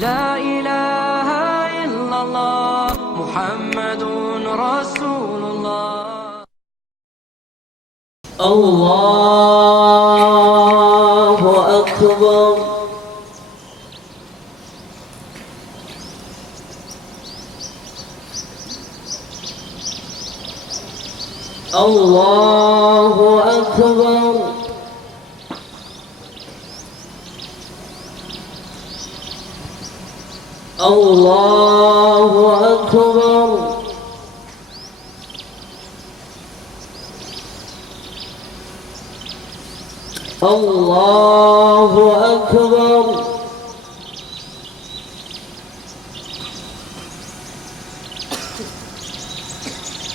لا إله إلا الله محمد رسول الله. الله أكبر. الله أكبر. الله أكبر. الله أكبر.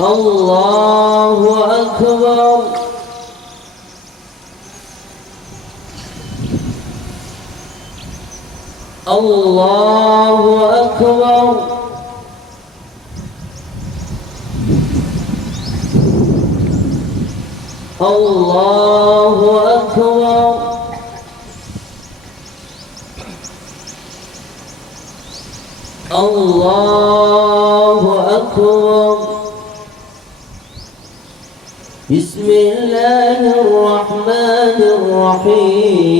الله أكبر. الله أكبر. الله أكبر. الله أكبر. بسم الله الرحمن الرحيم.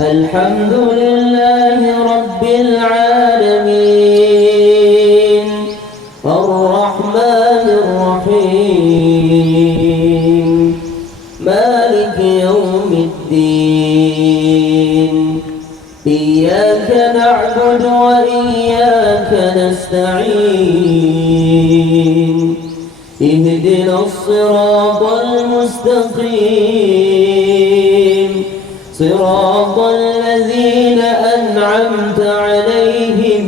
الحمد لله رب العالمين الرحمن الرحيم مالك يوم الدين. إياك نعبد وإياك نستعين. اهدنا الصراط المستقيم صراط الذين أنعمت عليهم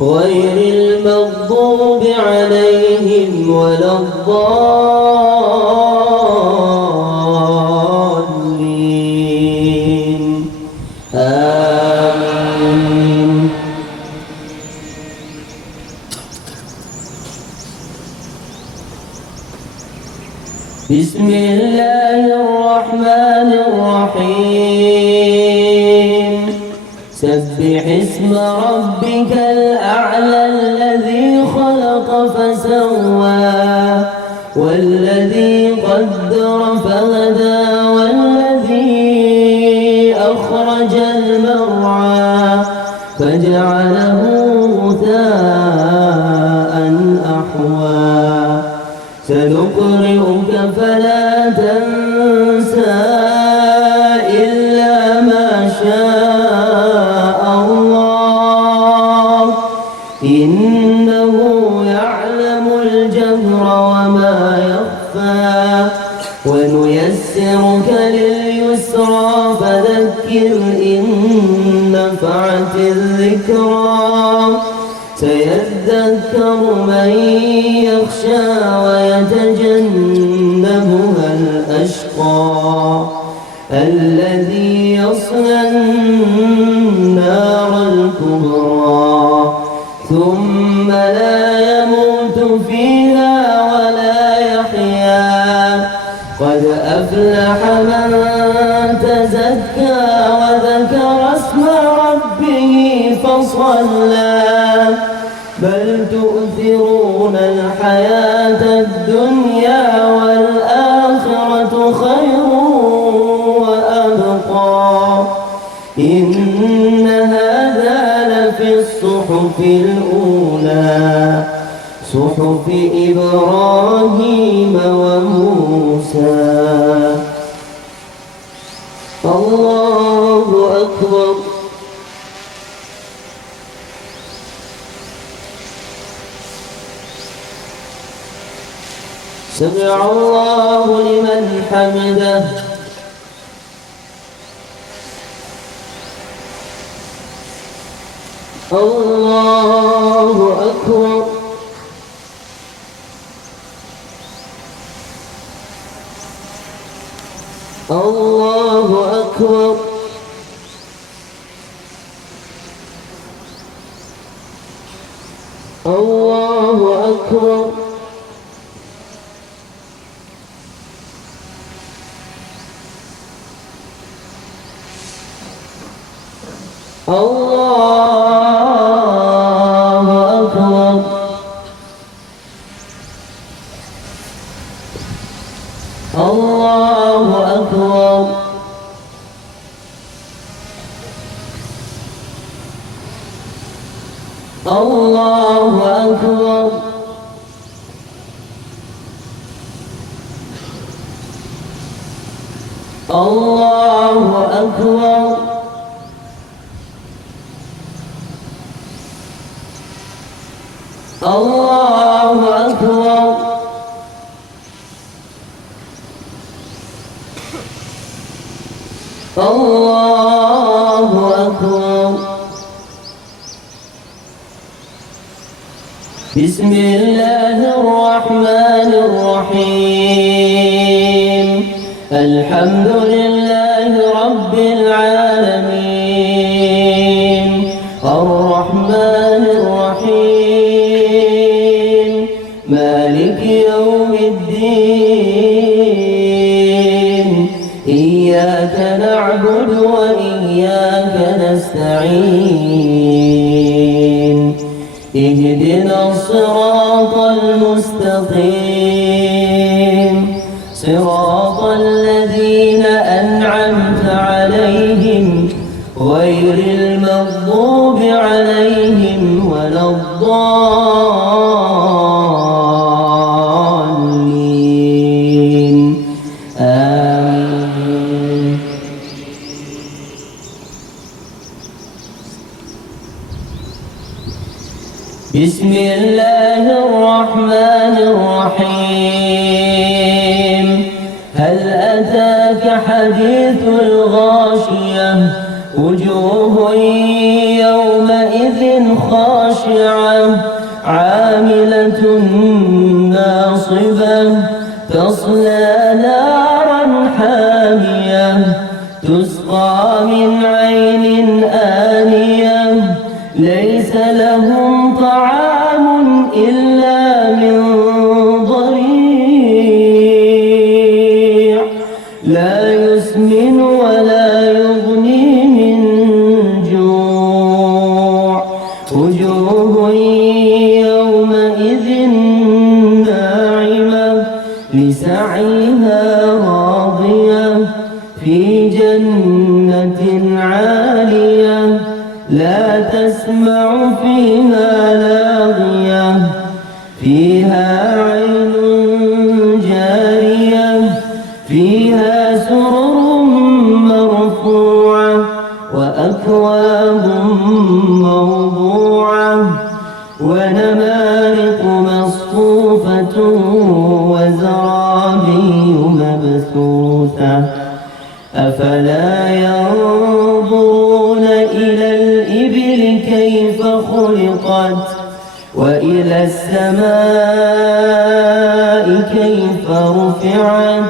غير المغضوب عليهم ولا الضالين. آمين. بسم الله الرحمن الرحيم. سبح اسم ربك الأعلى الذي خلق فسوى والذي قدر فهدى والذي أخرج المرعى فجعله غثاء أحوى. سنقرئك فلا تنسى إلا ما شاء الله إنه يعلم الجهر وما يخفى. ونيسرك لليسرى فذكر إن نفعت الذكرى. سيذكر من يخشى ويتجنبها الأشقى الذي يصلى النار الكبرى ثم لا يموت فيها ولا يحيا. قد أفلح من تزكى وذكر اسم ربه فصلى. بل تؤثرون الحياة الدنيا والآخرة خير وأبقى. إن هذا لفي الصحف الأولى صحف إبراهيم وموسى. الله أكبر. سمع الله لمن حمده. الله أكبر. الله أكبر. الله أكبر. الله أكبر. الله أكبر. الله أكبر. الله أكبر. الله أكبر. الله أكبر. بسم الله الرحمن الرحيم. الحمد لله رب العالمين الرحمن الرحيم مالك يوم الدين إياك نعبد وإياك نستعين اهدنا الصراط المستقيم صراط الذين أنعمت عليهم غير المغضوب عليهم ولا الضالين آمين. بسم الله الرحمن الرحيم. هل أتاك حديث الغاشية وجوه يومئذ خاشعة عاملة ناصبة تصلى نارا حامية تسقى من عين آنية ليس لهم طعام إلا من ضريع لا يسمن ولا يغني من جوع وجوه يومئذ ناعمة لسعيها راضية في جنة عالية لا تسمع فيها لاغية فيها عين جارية فيها سرر مرفوعة وأكواب موضوعة ونمارق مصفوفة وزرابي مبثوثة أفلا ينظرون إلى الإبل كيف خلقت وإلى السماء كيف رفعت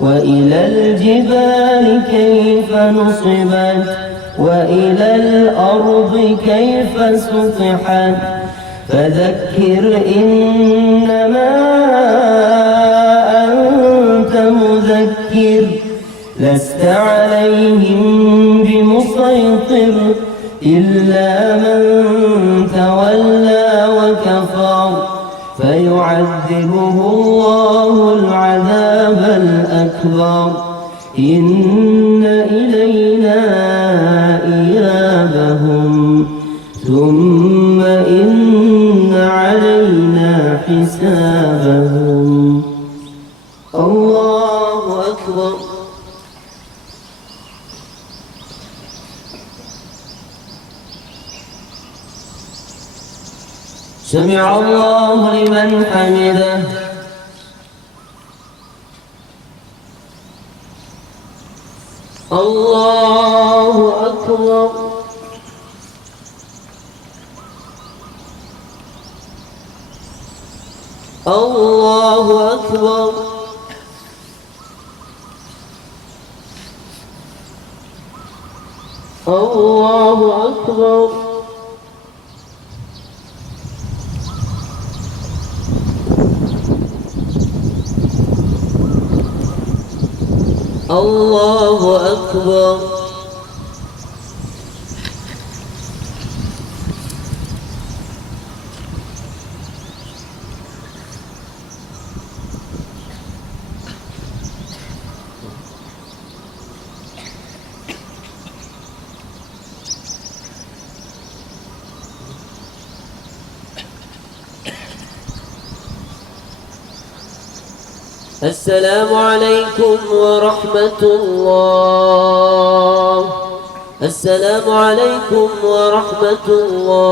وإلى الجبال كيف نصبت وإلى الأرض كيف سطحت فذكر إنما أنت مذكر لست عليهم بمسيطر إلا من تولى وكفر فيعذبه الله العذاب الأكبر إن إلينا إيابهم ثم إن علينا حسابهم. الله أكبر. سمع الله لمن حمده. الله أكبر. الله أكبر. الله أكبر. الله أكبر. السلام عليكم ورحمة الله. السلام عليكم ورحمة الله.